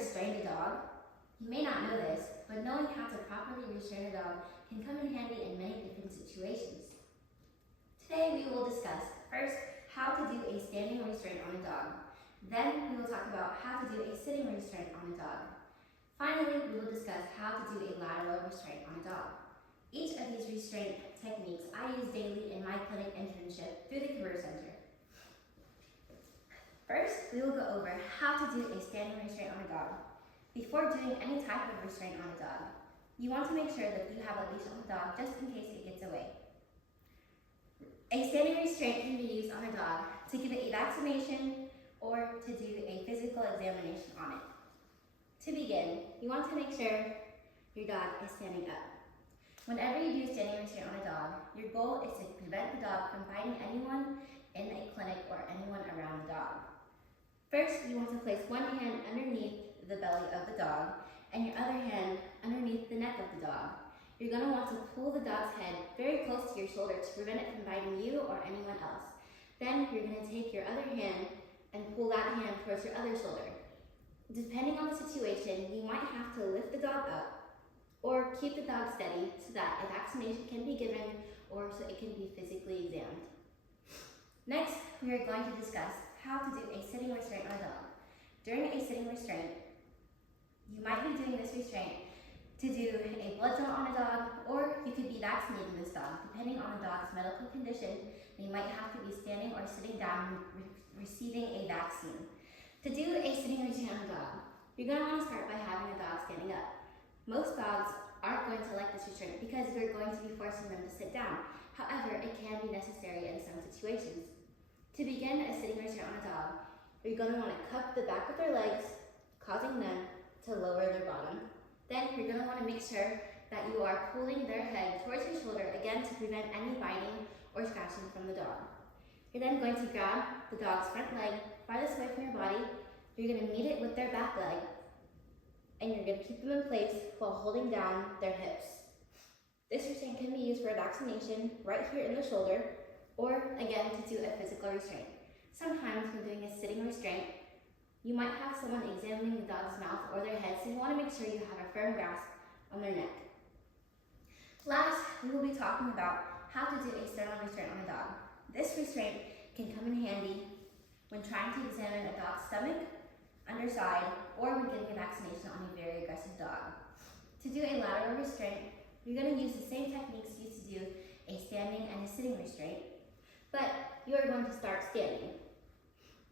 restrain a dog? You may not know this, but knowing how to properly restrain a dog can come in handy in many different situations. Today we will discuss, first, how to do a standing restraint on a dog. Then we will talk about how to do a sitting restraint on a dog. Finally, we will discuss how to do a lateral restraint on a dog. Each of these restraint techniques I use daily in my clinic internship through the Career Center. First, we will go over how to do a standing restraint on a dog. Before doing any type of restraint on a dog, you want to make sure that you have a leash on the dog just in case it gets away. A standing restraint can be used on a dog to give it a vaccination or to do a physical examination on it. To begin, you want to make sure your dog is standing up. Whenever you do standing restraint on a dog, your goal is to prevent the dog from biting anyone in a clinic or anyone around the dog. First, you want to place one hand underneath the belly of the dog and your other hand underneath the neck of the dog. You're going to want to pull the dog's head very close to your shoulder to prevent it from biting you or anyone else. Then you're going to take your other hand and pull that hand towards your other shoulder. Depending on the situation, you might have to lift the dog up or keep the dog steady so that a vaccination can be given or so it can be physically examined. Next, we are going to discuss how to do a sitting restraint on a dog. During a sitting restraint, you might be doing this restraint to do a blood draw on a dog, or you could be vaccinating this dog. Depending on the dog's medical condition, they might have to be standing or sitting down receiving a vaccine. To do a sitting restraint on a dog, you're going to want to start by having a dog standing up. Most dogs aren't going to like this restraint because you're going to be forcing them to sit down. However, it can be necessary in some situations. To begin a sitting restraint on a dog, you're going to want to cup the back of their legs, causing them to lower their bottom. Then you're going to want to make sure that you are pulling their head towards your shoulder, again to prevent any biting or scratching from the dog. You're then going to grab the dog's front leg farthest away from your body. You're going to meet it with their back leg, and you're going to keep them in place while holding down their hips. This restraint can be used for a vaccination right here in the shoulder, or again to do a physical restraint. Sometimes when doing a sitting restraint, you might have someone examining the dog's mouth or their head, so you want to make sure you have a firm grasp on their neck. Last, we will be talking about how to do a sternal restraint on a dog. This restraint can come in handy when trying to examine a dog's stomach, underside, or when getting a vaccination on a very aggressive dog. To do a lateral restraint, you're going to use the same techniques used to do a standing and a sitting restraint, but you are going to start standing.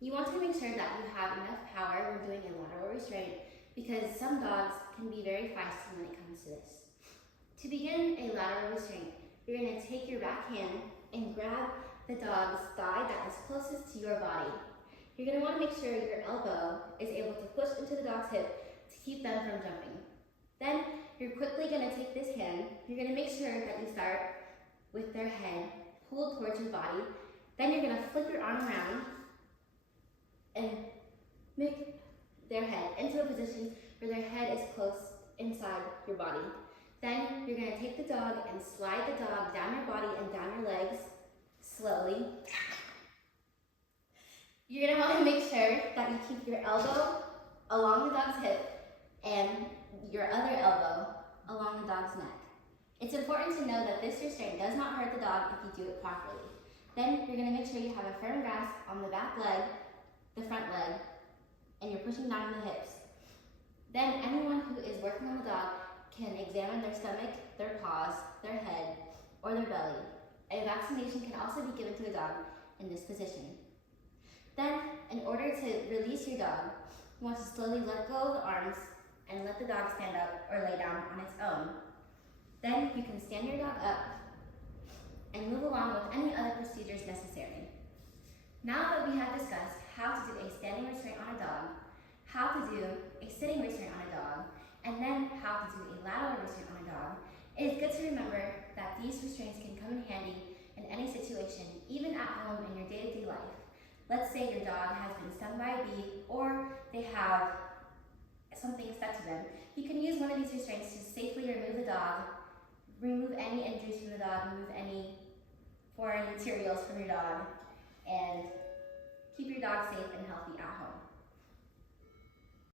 You want to make sure that you have enough power when doing a lateral restraint because some dogs can be very feisty when it comes to this. To begin a lateral restraint, you're going to take your back hand and grab the dog's thigh that is closest to your body. You're going to want to make sure your elbow is able to push into the dog's hip to keep them from jumping. Then you're quickly going to take this hand. You're going to make sure that you start with their head pulled towards your body. Then you're going to flip your arm around and make their head into a position where their head is close inside your body. Then you're going to take the dog and slide the dog down your body and down your legs slowly. You're going to want to make sure that you keep your elbow along the dog's hip and your other elbow along the dog's neck. It's important to know that this restraint does not hurt the dog if you do it properly. Then you're going to make sure you have a firm grasp on the back leg, the front leg, and you're pushing down the hips. Then anyone who is working on the dog can examine their stomach, their paws, their head, or their belly. A vaccination can also be given to the dog in this position. Then, in order to release your dog, you want to slowly let go of the arms and let the dog stand up or lay down on its own. Then you can stand your dog up and move along with any other procedures necessary. Now that we have discussed how to do a standing restraint on a dog, how to do a sitting restraint on a dog, and then how to do a lateral restraint on a dog, it is good to remember that these restraints can come in handy in any situation, even at home in your day-to-day life. Let's say your dog has been stung by a bee or they have something stuck to them. You can use one of these restraints to safely remove the dog, remove any injuries from the dog, remove any foreign materials from your dog, and keep your dog safe and healthy at home.